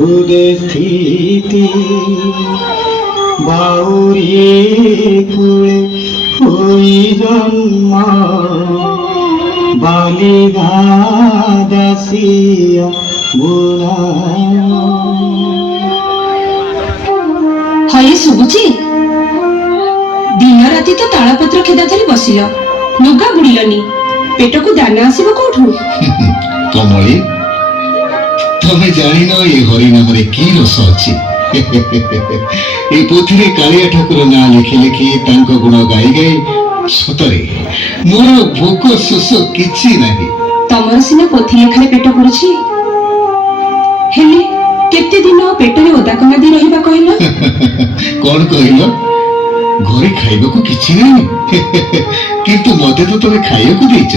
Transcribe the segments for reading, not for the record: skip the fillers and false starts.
স্থিতি বাউরিয়ে কুলে হই জন্ম বালি দাসিয়া বুড়া হয়ে শুভুছি দিন রাতি তো তাଳପତ୍ର ଖେଦା ଧରି ବସିଲ ଲୁଗା ବୁଡ଼ିଲନି ପେଟକୁ ଦାନା ଆସିବ କୋଉଠୁ? କମଳି ତମେ ଜାଣିନ ଏ ହରିନାମରେ କି ରସ ଅଛି। ଏ ପୋଥିରେ କାଳିଆ ଠାକୁର ନାଁ ଲେଖି ଲେଖି ତାଙ୍କ ଗୁଣ ଗାଇ ଗାଇ ସତରେ ମୋର ଭୋକ ଶୋଷ କିଛି ନାହିଁ। ତମର ସିନା ପୋଥି ଲେଖାରେ ପେଟ ପୁରୁଛି ହେଲେ କେତେ ଦିନ ପେଟରେ ଓଦା କନା ଦେଇ ରହିବା କହିଲ? କଣ କହିଲ? ଘରେ ଖାଇବାକୁ କିଛି ନାହିଁ କିନ୍ତୁ ମତେ ତ ତମେ ଖାଇବାକୁ ଦେଇଛ।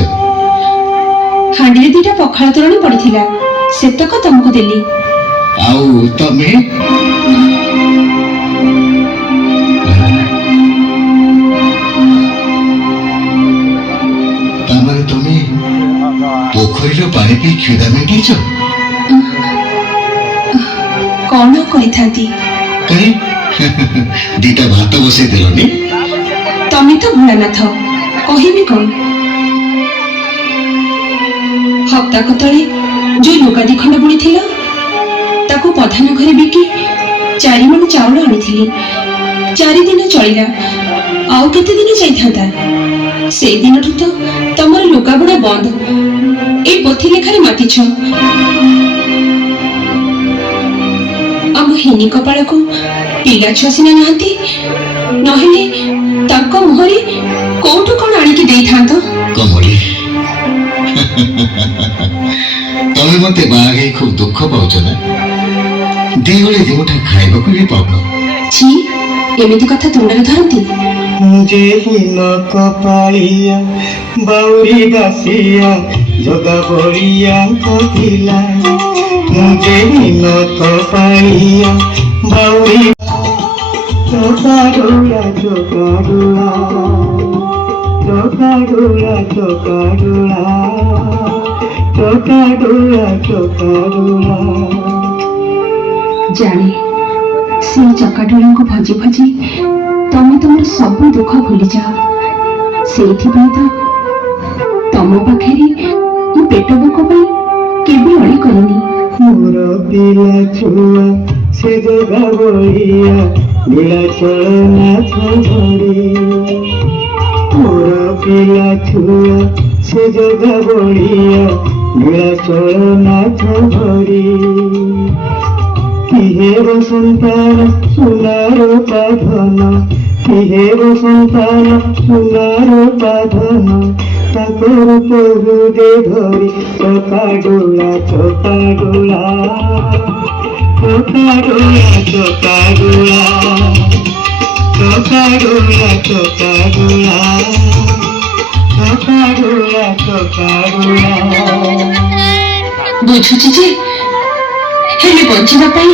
ହାଣ୍ଡିରେ ଦିଟା ପଖାଳ ତୋରାଣି ପଡିଥିଲା ସେତକ ତମକୁ ଦେଲି। ଆଉ ତମେ? ତାମାନେ ତମେ ପୋଖରୀର ପାଣି ପିଇ କ୍ଷୁଧା ମେଣ୍ଟେଇଛ? କଣ କରିଥାନ୍ତି? କାହିଁ ଦିଟା ଭାତ ବସେଇ ଦେଲନି? ତମେ ତ ଭୋଳାନାଥ କହିବି କଣ? ହପ୍ତାକ ତଳେ ଯୋଉ ଲୁଗା ଦି ଖଣ୍ଡ ବୁଣିଥିଲ ତାକୁ ପଧାନ ଘରେ ବିକି 4 ମଣ ଚାଉଳ ଆଣିଥିଲି। 4 ଦିନ ଚଳିଲା ଆଉ କେତେ ଦିନ ଯାଇଥାନ୍ତା? ସେଇ ଦିନଠୁ ତ ତମର ଲୁଗା ବୁଣା ବନ୍ଦ। ଏଇ ପୋଥି ଲେଖାରେ ମାତିଛ। ଆମ ହିନି କପାଳକୁ ପିଲା ଛୁଆ ସିନା ନାହାନ୍ତି ନହେଲେ ତାଙ୍କ ମୁହଁରେ କୋଉଠୁ କଣ ଆଣିକି ଦେଇଥାନ୍ତ? କମଳି ତମେ ମତେ ବାହା ହେଇ ଖୁବ ଦୁଃଖ ପାଉଛ ନା? ଦିଓଳି ଦିମୁଠା ଖାଇବାକୁ ବି ପାଉନ। छी ଏମିତି କଥା ତୁଣ୍ଡରେ ଧରନ୍ତି? ଯେ ହୀନ କପାଳିଆ ବାଉରି ଦାସିଆ ଜଗା ବଳିଆ ଥିଲା ଯେ ହୀନ କପାଳିଆ ବାଉରି ଚକାଡୋଳା ଚକାଡୋଳା ଚକାଡୋଳା ଚକାଡୋଳା ଚକାଡୋଳା ଚକାଡୋଳା ଜାଣେ ସେ ଚକାଡୋଳାଙ୍କୁ ଭଜି ଭଜି ତମେ ତମର ସବୁ ଦୁଃଖ ଭୁଲିଯାଅ। ସେଇଥିପାଇଁ ତ ତମ ପାଖରେ ମୁଁ ପେଟ ଭୋକ ପାଇଁ କେବେ ଅଳି କରିନି। ମୋର ପିଲା ଛୁଆ ସେ ଜଗା ବଳିଆ ନୀଳାଚଳ ନାଥ ଧରି ମୋର ପିଲା ଛୁଆ ସେ ଜଗା ବଳିଆ ନୀଳାଚଳ ନାଥ ଧରି କିହେ ବସନ୍ତାନ ସୁନାର ପାଧନ କିହେ ବସନ୍ତାନ ସୁନାର ପାଧନ ତାଙ୍କର ପରୁଦେ ଧରି ଚକାଡୋଳା ଚକାଡୋଳା ଚକାଡୋଳା ଚକାଡୋଳା ଚକାଡୋଳା ଚକାଡୋଳା ଚକାଡୋଳା ଚକାଡୋଳା। ବୁଝୁଛି ଯେ ହେଲେ ବଞ୍ଚିବା ପାଇଁ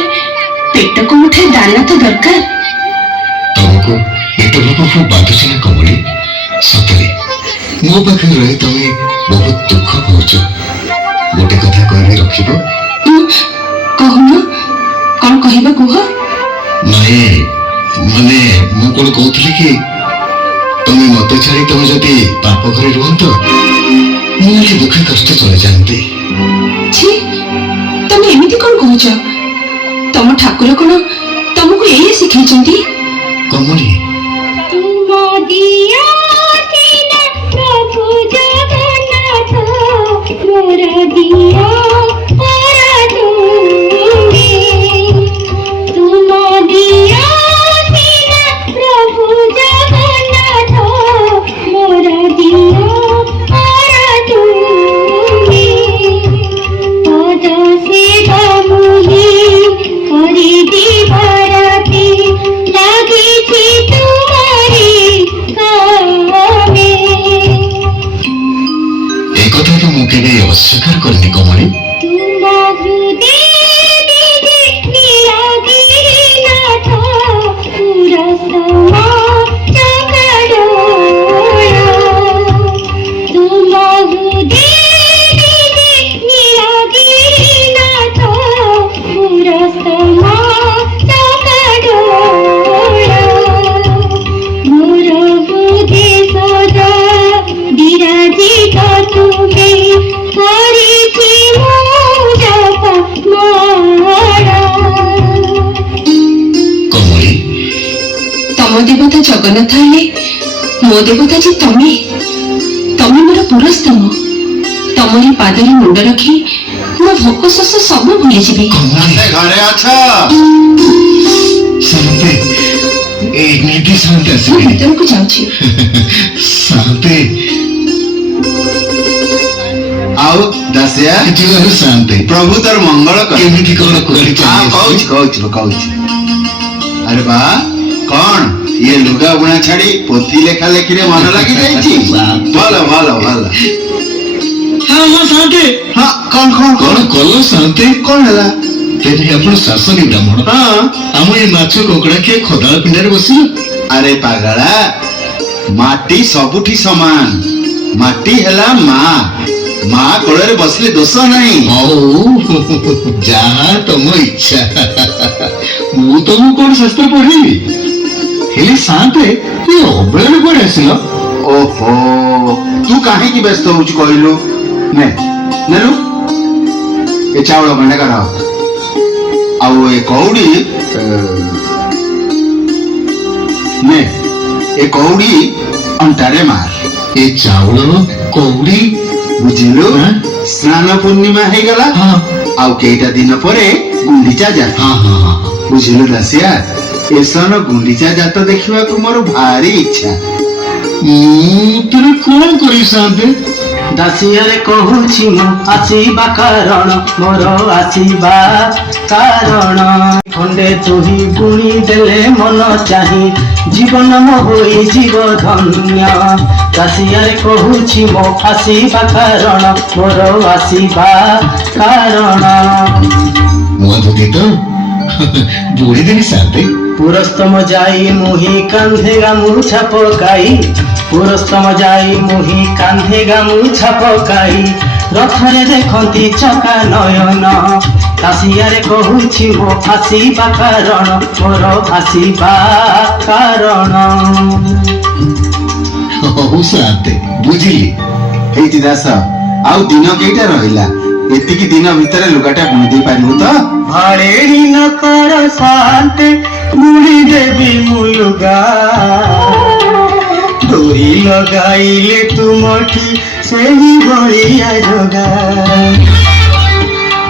ପେଟକୁ ମୁଠେ ଦାନା ତ ଦରକାର। ତମକୁ ପେଟ ଭୋକ ଖୁବ ବାଧୁଛି ନା କମଳି? ସତରେ ମୋ ପାଖରେ ରହି ତମେ ବହୁତ ଦୁଃଖ ପାଉଛ। ଗୋଟେ କଥା କହିଲେ ରଖିବ? କହୁନ କଣ କହିବ କୁହ? ନାଇଁ ମାନେ ମୁଁ କଣ କହୁଥିଲି କି ତମେ ମତେ ଛାଡି ତମେ ଯଦି ବାପ ଘରେ ରୁହନ୍ତ ମୁଁ ଏଠି ଦୁଃଖ କଷ୍ଟ ଚଳିଯାଆନ୍ତି। छी ତମେ ଏମିତି କଣ କହୁଛ? ତମ ଠାକୁର କଣ ତମକୁ ଏଇଆ ଶିଖେଇଛନ୍ତି? କମଳି অস্বীকার করেনি কমলি। ଦେବତା ଜଗନ୍ନାଥ ହେଲେ ମୋ ଦେବତା ଯେ ତମେ ତମେ ମୋର ପୁରସ୍ତମ। ତମରି ପାଦରେ ମୁଣ୍ଡ ରଖି ମୋ ଭୋକ ଶୋଷ ସବୁ ଭୁଲିଯିବି। ଘରେ ଅଛ? ଶାନ୍ତେ, ଏଇ ନିଧି ଶାନ୍ତେ ମୁଁ ଆସିବି। ଭିତରକୁ ଯାଉଛି। ଶାନ୍ତେ ଆଉ ଦାସିଆ ଯିବାରୁ ଶାନ୍ତେ। ପ୍ରଭୁ ତୋର ମଙ୍ଗଳ କର। କେମିତି କଣ କରି କହୁଛି। ଆରେ ବା, କଣ ଇଏ ଲୁଗା ବୁଣା ଛାଡି ପୋଥି ଲେଖା ଲେଖିରେ ମନ ଲାଗି ଯାଇଛି? ଭଲ ଭଲ ଭଲ। ହଁ ଶାନ୍ତେ। ହଁ କଣ କଣ କଣ କଣ କଲ ଶାନ୍ତେ? କଣ ହେଲା? ତେବେ ଆପଣ ଶାସନୀ ବ୍ରାହ୍ମଣ, ହଁ ଆମ ଏ ମାଛ କଙ୍କଡା କିଏ ଖଦାଳ ପିଣ୍ଡାରେ ବସିଲ? ଆରେ ପାଗଳା, ମାଟି ସବୁଠି ସମାନ। ମାଟି ହେଲା ମା କୋଳରେ ବସିଲେ ଦୋଷ ନାହିଁ। ହଉ, ଯାହା ତମ ଇଚ୍ଛା। ମୁଁ ତମକୁ କଣ ଶାସ୍ତ୍ର ପଢେଇବି? ହେଲେ ଶାନ୍ତେ, ଏ ଅବେଳରେ କୁଆଡେ ଆସିଲ? ଓହୋ, ତୁ କାହିଁକି ବ୍ୟସ୍ତ ହଉଛୁ କହିଲୁ? ନେଲୁ ଏ ଚାଉଳ ଗଣ୍ଡାକ ରହ, ଆଉ ଏ କଉଡି ନେ, ଏ କଉଡି ଅଣ୍ଟାରେ ମାର। ଏ ଚାଉଳ କଉଡି ବୁଝିଲୁ? ହଁ। ସ୍ନାନ ପୂର୍ଣ୍ଣିମା ହେଇଗଲା, ହଁ ଆଉ କେଇଟା ଦିନ ପରେ ଗୁଣ୍ଡିଚା ଯାତ୍ରା। ହଁ ହଁ ହଁ। ବୁଝିଲୁ ଦାସିଆ, ଏସନ ଗୁଣ୍ଡିଚା ଯାତ ଦେଖିବାକୁ ମୋର ଭାରି ଇଚ୍ଛା। ମୁଁ ତେବେ କଣ କରିବି ଶାନ୍ତେ? ଦାସିଆରେ କହୁଛି ମୁଁ ଆସିବା କାରଣ, ମୋର ଆସିବା କାରଣ। ଖଣ୍ଡେ ତୁହି ବୁଣି ଦେଲେ ମନ ଚାହିଁ, ଜୀବନ ମୋ ହୋଇଯିବ ଧନ୍ୟ। ଦାସିଆରେ କହୁଛି ମୋ ଆସିବା କାରଣ, ମୋର ଆସିବା କାରଣ। ନୂଆ ଧୋତି ତ ବୁଣିଦେବି ଶାନ୍ତେ। ପୁରସ୍ତମ ଯାଇ ମୁହିଁ କାନ୍ଧେ ଗାମୁଛା ପକାଇ, ପୁରସ୍ତମ ଯାଇ ମୁହିଁ କାନ୍ଧେ ଗାମୁଛା ପକାଇ, ରଥରେ ଦେଖନ୍ତି ଚକା ନୟନ। ଦାସିଆରେ କହୁଛି ମୋ ଆସିବା କାରଣ, ମୋର ଆସିବା କାରଣ। ହଉ ଶାନ୍ତେ, ବୁଝିଲି। ହେଇଛି ଦାସ, ଆଉ ଦିନ କେଇଟା ରହିଲା? ଏତିକି ଦିନ ଭିତରେ ଲୁଗାଟା ବୁଣି ଦେଇ ପାରିବୁ ତ? ଭାଳେଣି ନ କର ଶାନ୍ତେ, ବୁଣି ଦେବି ମୁଁ ଲୁଗା। ଡୋରି ଲଗାଇଲେ ତୁମଠି ସେହି ଭଳିଆ ଯୋଗା।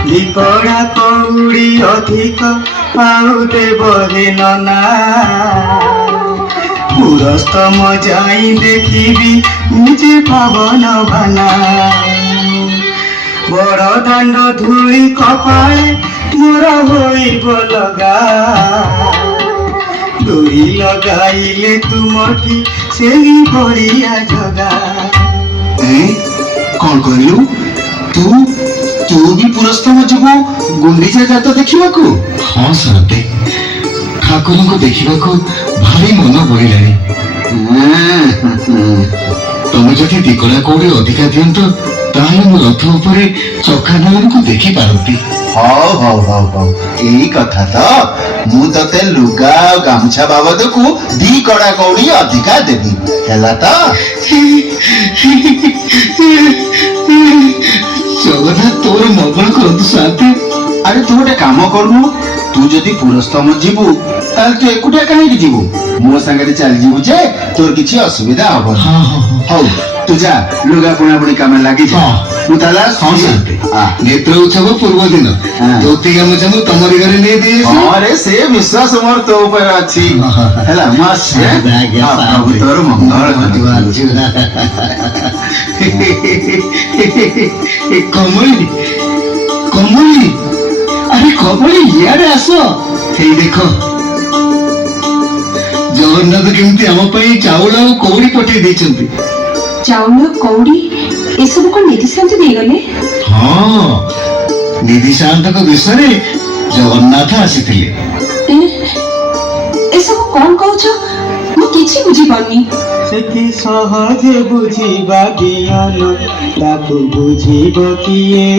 ବିପଡ଼ା କଉଡ଼ି ଅଧିକ ଆଉ ଦେବରେ ନନା। ପୁରସ୍ତମ ଯାଇ ଦେଖିବି ନିଜେ ପବନ ବାନା। ବଡ଼ ଦାଣ୍ଡ ଧୂଳି କପାଳେ ମୋର ହୋଇବ ଲଗା। ଡୋରି ଲଗାଇଲେ ତୁମଠି ସେହି ଭଳିଆ ଜଗା। କଣ କହିଲୁ? ତୁ ବି ପୁରସ୍ତମ ଯିବୁ ଗୁଣ୍ଡିଚା ଯାତ ଦେଖିବାକୁ? ହଁ ଶାନ୍ତେ, ଠାକୁରଙ୍କୁ ଦେଖିବାକୁ ଭାରି ମନ ବଳିଲାଣି। ତମେ ଯଦି ଦିକଳା କଉଡ଼ି ଅଧିକା ଦିଅନ୍ତ, ତାହେଲେ ମୁଁ ରଥ ଉପରେ ଚକା ନୟନକୁ ଦେଖି ପାରନ୍ତି। ହଉ, ଏଇ କଥା ତ। ମୁଁ ତତେ ଲୁଗା ଆଉ ଗାମୁଛା ବାବଦକୁ 2 କଡ଼ା କଉଡ଼ି ଅଧିକା ଦେବି, ହେଲା ତ? ଜଗନ୍ନାଥ ତୋର ମଙ୍ଗଳ କରନ୍ତୁ ଶାନ୍ତେ। ଆରେ ତୁ ଗୋଟେ କାମ କରୁନୁ, ତୁ ଯଦି ପୁରସ୍ତମ ଯିବୁ ତାହେଲେ ତୁ ଏକୁଟିଆ କାହିଁକି ଯିବୁ? ମୋ ସାଙ୍ଗରେ ଚାଲିଯିବୁ ଯେ ତୋର କିଛି ଅସୁବିଧା ହବନି। ହଁ। ହଉ, ତୁ ଯା ଲୁଗା ବୁଣାବୁଣି କାମ ଲାଗିଯା। ହଁ। ମୁଁ ତାହେଲେ ହଁ ଆସୁଛି। ଶାନ୍ତେ, ଆ, ନେତ୍ର ଉତ୍ସବ ପୂର୍ବ ଦିନ ହଁ। ଧୋତି ଗାମୁଛା ମୁଁ ତମରି ଘରେ ନେଇ ଦେଇ ଆସିବି। ହଁ ରେ, ସେ ବିଶ୍ୱାସ ମୋର ତୋ ଉପରେ ଅଛି। ହେଲା, ମୁଁ ଆସୁଛି। ଆଜ୍ଞା, ହଁ, ପ୍ରଭୁ ତୋର ମଙ୍ଗଳ କରନ୍ତୁ। କମଳି, ଆରେ କମଳି, ଇଆଡେ ଆସ। ହେଇ ଦେଖ, ଜଗନ୍ନାଥ କେମିତି ଆମ ପାଇଁ ଚାଉଳ ଆଉ କଉଡ଼ି ପଠେଇ ଦେଇଛନ୍ତି। ଚାଉଳ କଉଡ଼ି ଏସବୁ କଣ ନିଧି ଶାନ୍ତେ ଦେଇଗଲେ? ହଁ, ନିଧି ସାଆନ୍ତଙ୍କ ବିଷୟରେ ଜଗନ୍ନାଥ ଆସିଥିଲେ। ଏସବୁ କଣ କହୁଛ? ମୁଁ କିଛି ବୁଝିପାରୁନି। ସେଠି ସହଜେ ବୁଝିବା ଦିଅନ, ତାକୁ ବୁଝିବ କିଏ?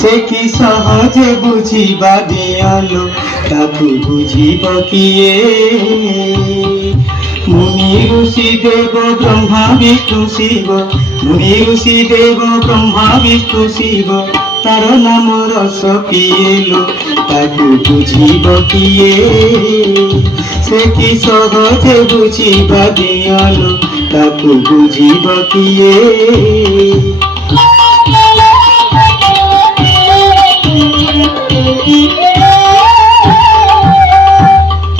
ସେଠି ସହଜେ ବୁଝିବା ଦିଅନ, ତାକୁ ବୁଝିବ କିଏ? मुनि ऋषि देव ब्रह्मा विष्णु शिव, मुनि ऋषि देव ब्रह्मा विष्णु शिव, तार नाम रस पिएलो ताकू बुझिब किए? ସେ କି ସହଜେ ବୁଝିବା ଦିଅଲ ତାକୁ ବୁଝିବ କିଏ?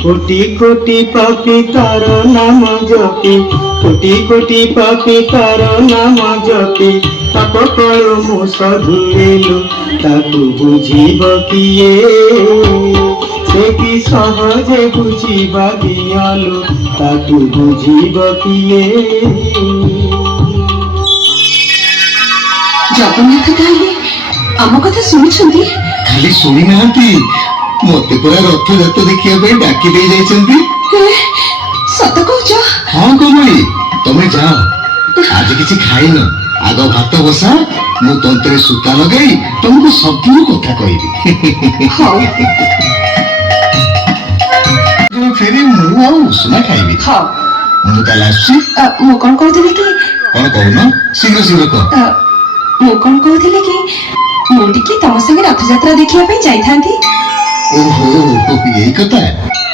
কোটি কোটি পাপি তার নাম জপি, কোটি কোটি পাপি তার নাম জপি, পাপ কল মুষ ধুইলু তাକୁ বুঝিব কিয়ে? সে কি সহজে বুঝিবা দিয়ালো তাକୁ বুঝিব কিয়ে? ଜଗନ୍ନାଥ ତାହେଲେ ଆମ କଥା ଶୁଣୁଛନ୍ତି? ଖାଲି ଶୁଣି ନାହାନ୍ତି, ମତେ ପୁରା ରଥଯାତ୍ରା ଦେଖିବା ପାଇଁ ଡାକି ଦେଇ ଯାଇଛନ୍ତି। ସତ କହୁଛ? ହଁ କମଳି, ତମେ ଯାଅ, ଆଜି କିଛି ଖାଇନ, ଆଗ ଭାତ ବସା, ମୁଁ ତନ୍ତରେ ସୂତା ଲଗାଇ ତମକୁ ସବୁ କଥା କହିବି। ହଉ ଫେରି ମୁଁ ଆଉ ଉଷୁନା ଖାଇବି। ହଉ ମୁଁ ତାହେଲେ ଆସୁଛି। ମୁଁ କଣ କହୁଥିଲି କି, କଣ କହୁନ? ଶୀଘ୍ର ଶୀଘ୍ର କହ। ମୁଁ କଣ କହୁଥିଲି କି ମୁଁ ଟିକେ ତମ ସାଙ୍ଗେ ରଥଯାତ୍ରା ଦେଖିବା ପାଇଁ ଯାଇଥାନ୍ତି। ଓହୋ, ଏଇ କଥା।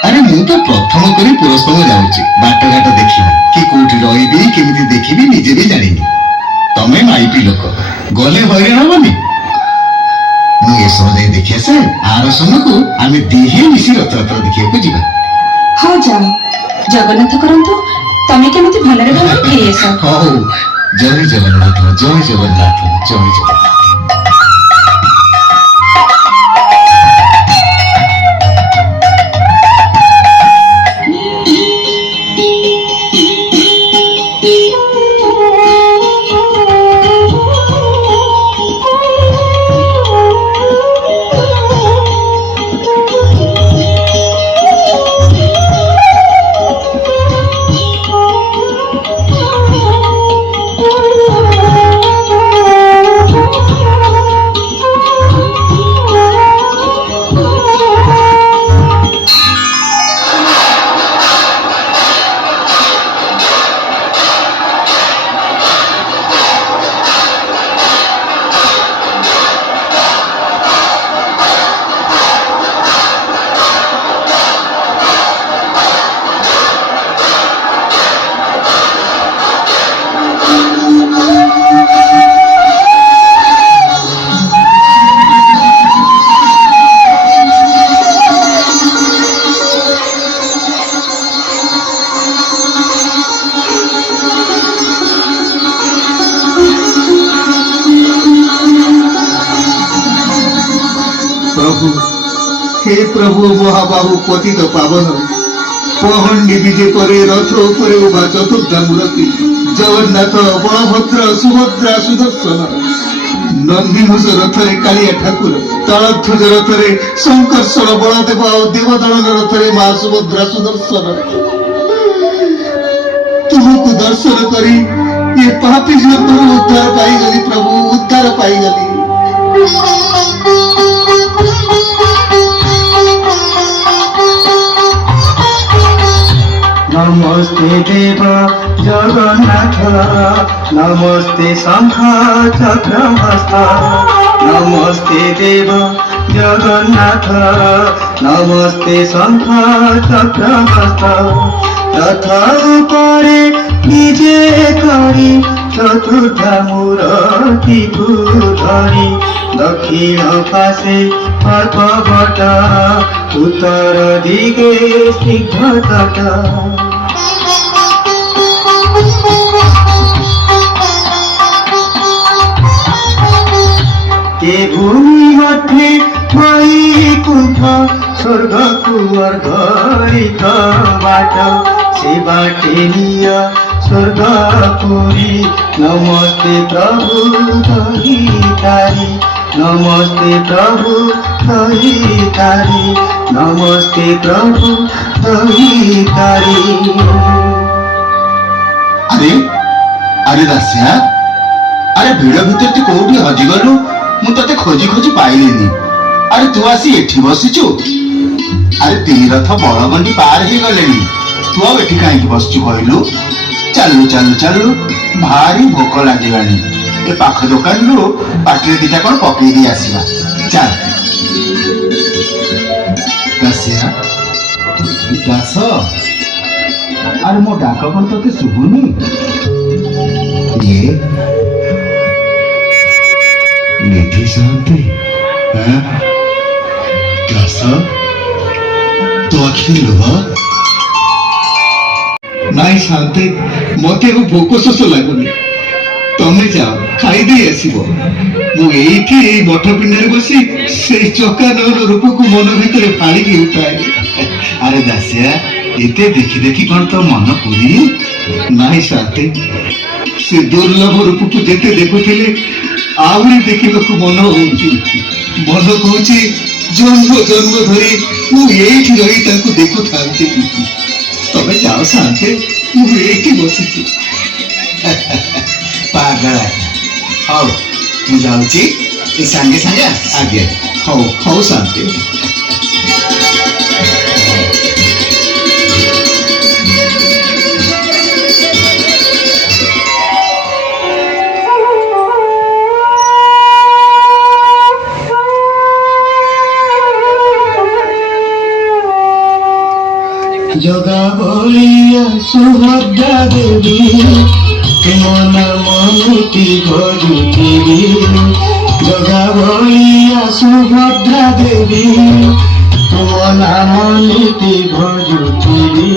ଆରେ ମୁଁ ତ ପ୍ରଥମ କରି ପୁରସ୍ତମ ଯାଉଛି, ବାଟଘାଟ ଦେଖିବି, କି କୋଉଠି ରହିବି, କେମିତି ଦେଖିବି ନିଜେ ବି ଜାଣିନି। ତମେ ମାଇପି ଲୋକ, ଗଲେ ହଇରାଣ ହବନି। ମୁଁ ଏସବୁ ଯାଇ ଦେଖି ଆସେ, ଆର ସମୟକୁ ଆମେ ଦିହେଁ ମିଶି ରଥଯାତ୍ରା ଦେଖିବାକୁ ଯିବା। ହଉ ଯାଅ, ଜଗନ୍ନାଥ କରନ୍ତୁ ତମେ କେମିତି ଭଲରେ ଭଲରେ ଫେରି ଆସ। ହଉ, ଜୟ ଜଗନ୍ନାଥ, ଜୟ ଜଗନ୍ନାଥ, ଜୟ ଜଗନ୍ନାଥ। हे प्रभु महाबाहु पतित पावन पहंडी विजे पर रथ उपरे उभा चतुर्धा मूर्ति जगन्नाथ बलभद्र सुभद्रा सुदर्शन नंदीघोष रथरे कालिया ठाकुर तालध्वज रथरे शंकर्षण बलदेव और देवदलन रथरे मां सुभद्रा सुदर्शन तुमको दर्शन करी ये पापी जीवन उद्धार पाईगली प्रभु उद्धार पाईगली। नमस्ते देव जगन्नाथ, नमस्ते शंख चक्रहस्त, नमस्ते देव जगन्नाथ, नमस्ते शंख चक्रहस्त। रथ उपरे विजे करी चतुर्धा मूर्ति धरी दक्षिण पाशे पर्वत उत्तर दिगे स्निग्ध तट। ए भूमि मध्ये वैकुण्ठ स्वर्गको अर्घरित बाट से बाटे निय स्वर्गपुरी। नमस्ते प्रभु दहितारी, नमस्ते प्रभु दहितारी, नमस्ते प्रभु दहितारी। अरे अरे दासिया, अरे भिड़ भितर तू कोउठी हजिगलु? मु तते खोजी खोजी पाइलिनी। अरे तू आसी एठी बसिचु? अरे तीरथ बड़गंडी पार ही गलेनी, तू अब एठी काहे बसचु कहलु? चालू चालू चालू, भारी भोक लागिलानी। ए पाख दुकान रु पाटरे दिटा कोन पकई दी आसीबा। चल दासिया ଦାସ ଆରେ ମୋ ଡାକ କଣ ତତେ ଶୁଭୁନି? ଇଏ ନିଧି ସାନ୍ତେ ଦାସ ତୋ ଆଖିରେ ଲୁହ? ନାଇଁ ଶାନ୍ତେ, ମତେ ଆଉ ଭୋକ ଶୋଷ ଲାଗୁନି। ତମେ ଯାଅ ଖାଇଦେଇ ଆସିବ। ମୁଁ ଏଇଠି ଏଇ ମଠ ପିଣ୍ଡାରେ ବସି ସେଇ ଚକାନୟନ ରୂପକୁ ମନ ଭିତରେ ଫାଳିକି ଉଠାଏ। ଆରେ ଦାସିଆ ଏତେ ଦେଖି ଦେଖି କଣ ତୋ ମନ ପୁରୀ? ନାଇଁ ଶାନ୍ତେ, ସେ ଦୁର୍ଲଭ ରୂପକୁ ଯେତେ ଦେଖୁଥିଲେ ଆହୁରି ଦେଖିବାକୁ ମନ ହଉଛି। ମନ କହୁଛି ଜନ୍ମ ଜନ୍ମ ଧରି ମୁଁ ଏଇଠି ରହି ତାଙ୍କୁ ଦେଖୁଥାନ୍ତି। ତମେ ଯାଅ ଶାନ୍ତେ, ମୁଁ ଏଇଠି ବସିଛି। ପାଗଳା। ହଉ ମୁଁ ଯାଉଛି, ଏ ସାଙ୍ଗେ ସାଙ୍ଗେ ଆଜ୍ଞା, ହଉ ହଉ ଶାନ୍ତେ। জগা বলিয়া সুভদ্রা দেবী তুম নাম নীতি ভজুতিবি। জগা বলিয়া সুভদ্রা দেবী তুম নাম নীতি ভজুতিবি।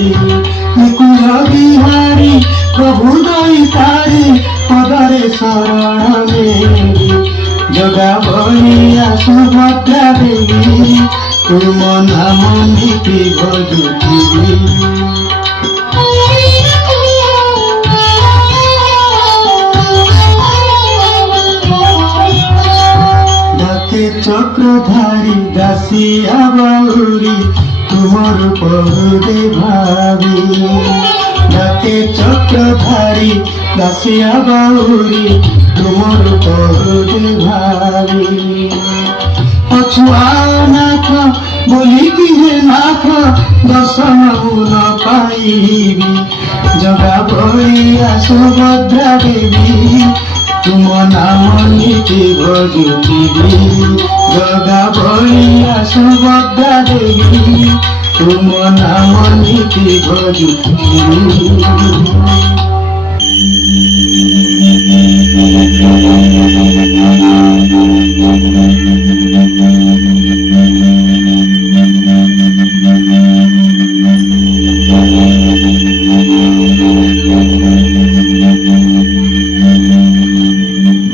মুকুন্দ বিহারী প্রভু দইতারি পদরে শরণ নেবি। জগা বলিয়া সুভদ্রা দেবী তুম নাম নীতি ভজুতিবি। ডাকে চক্রধারী দাসিয়া বাউরি তুমর পদে ভাবি। ডাকে চক্রধারী দাসিয়া বাউরি তুমর পদে ভাবি। অছুয়ানাথ বলিকি হে নাথ দর্শন ন পাইবি। জগা বলিয়া সুভদ্রা দেবী তুম নাম নীতি ভজুতিবি। জগা বলিয়া সুভদ্রা দেবী তুম নাম নীতি ভজুতিবি।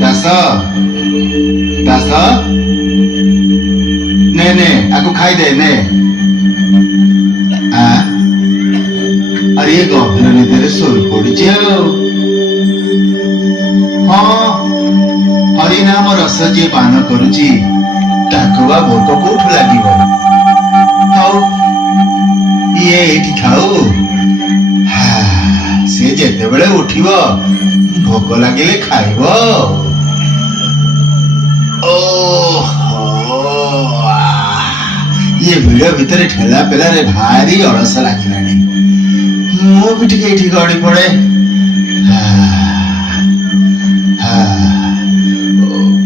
ଦାସ ଦାସ ନେ ନେ ଆକୁ ଖାଇଦେ ନେ। ଆରେ ଏ ଗଭୀର ନିଦରେ ଶୋଇ ପଡିଛି ଆଉ। ହଁ, ହରିନାମ ରସ ଯିଏ ପାନ କରୁଛି ତାକୁ ବା ଭୋକ କୋଉଠୁ ଲାଗିବ? ହଉ ଇଏ ଏଇଠି ଥାଉ। ସେ ଯେତେବେଳେ ଉଠିବ ଭୋକ ଲାଗିଲେ ଖାଇବ। ଇଏ ଭିଡ ଭିତରେ ଠେଲା ପେଲାରେ ଭାରି ଅଳସ ଲାଗିଲାଣି। ମୁଁ ବି ଟିକେ ଏଇଠି ଗଡି ପଡେ।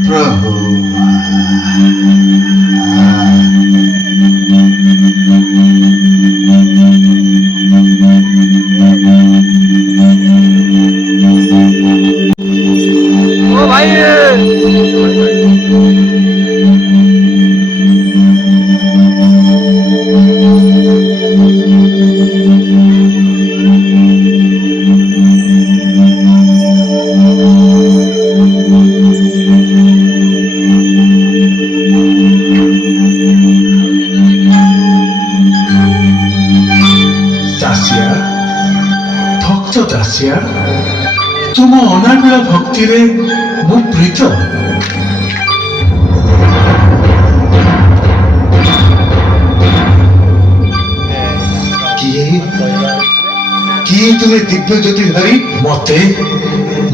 ପ୍ରଭୁ ଦାସିଆ, ତୁମ ଅନାବିଳ ଭକ୍ତିରେ ମୁଁ ପ୍ରୀତ। କିଏ କିଏ ତୁମେ ଦିବ୍ୟ ଜ୍ୟୋତି ଧରି?